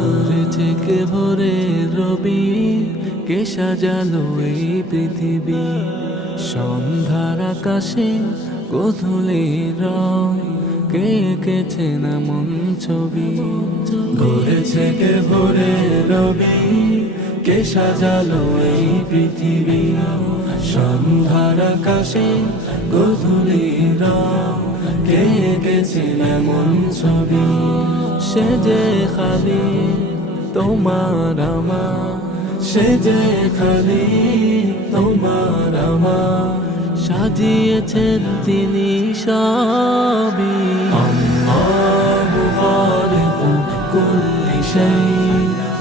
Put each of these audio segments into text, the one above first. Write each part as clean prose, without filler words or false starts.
করেছে কে ভোরে রবি, কে সাজালো এই পৃথিবী, সন্ধ্যার আকাশে গোধূলির রং, কে এঁকেছে না মন ছবি। গড়েছে কে ভোরে রবি, কে সাজালো এই পৃথিবী, সন্ধ্যার আকাশে গোধূলির রং, কে এঁকেছে না মন ছবি। সে যে খালি তোমার আমার, সে যে খালি তোমার আমার, সাজিয়েছেন তিনি সবই। আল্লাহু খালিকু কুল্লি শাই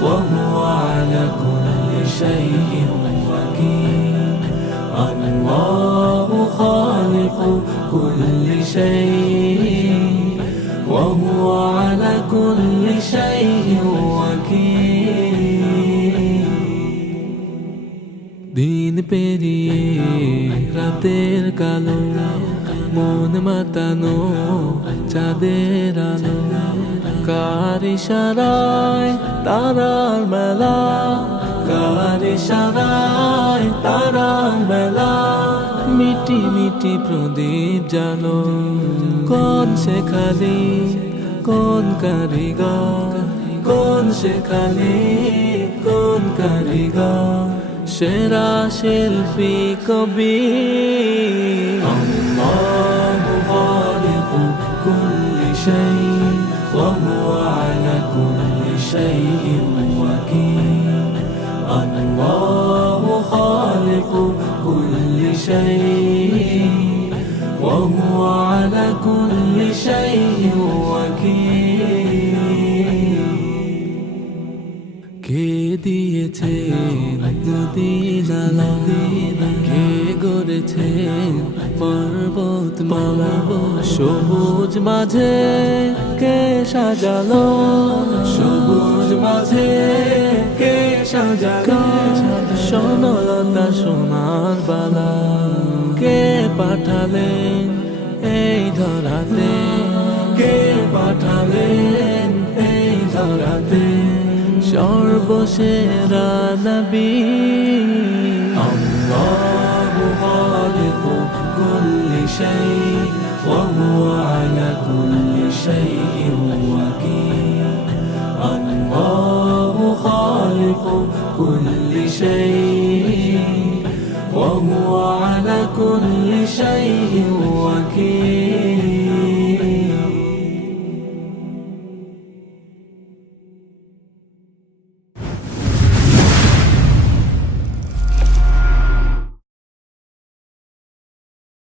ওয়া হুয়া আলা কুল্লি শাইইন ওয়াকিল। আল্লাহু খালিকু কুল্লি শাই ওয়া হুয়া আলা কুল্লি শাইইন ওয়াকিল। দিন পেরিয়ে রাতের কালো, মন মাতানো চাঁদের আলো, কার ইশারায় তারার মেলা, কার ইশারায় তারার মেলা, মিটি মিটি প্রদীপ জালো। কোন সে খালি কোন কারিগর, কোন সে খালি কোন কারিগর, সেরা শিল্পী কবি। আল্লাহু খালিকু কুল্লি শাই ওয়া হুয়া আলা কুল্লি শাইইন ওয়াকিল। আল্লাহু খালিকু কুল্লি শাই ওয়া হুয়া আলা কুল্লি শাইইন ওয়াকিল। কে দিয়েছে নদী নালা, কে গড়েছে পর্বতমালা, সবুজ মাঝে কে সাজালো, সবুজ মাঝে কে সাজালো, সোনালতা সোনার বালা, কে পাঠালেন এই ধরাতে, কে পাঠালেন এই ধরাতে, সর্বসেরা নবী। আল্লাহু খালিকু কুল্লি শাই ওয়া হুয়া আলা কুল্লি শাইইন ওয়াকিল। আল্লাহু খালিকু কুল্লি শাই ওয়া হুয়া আলা কুল্লি শাইইন ওয়াকিল।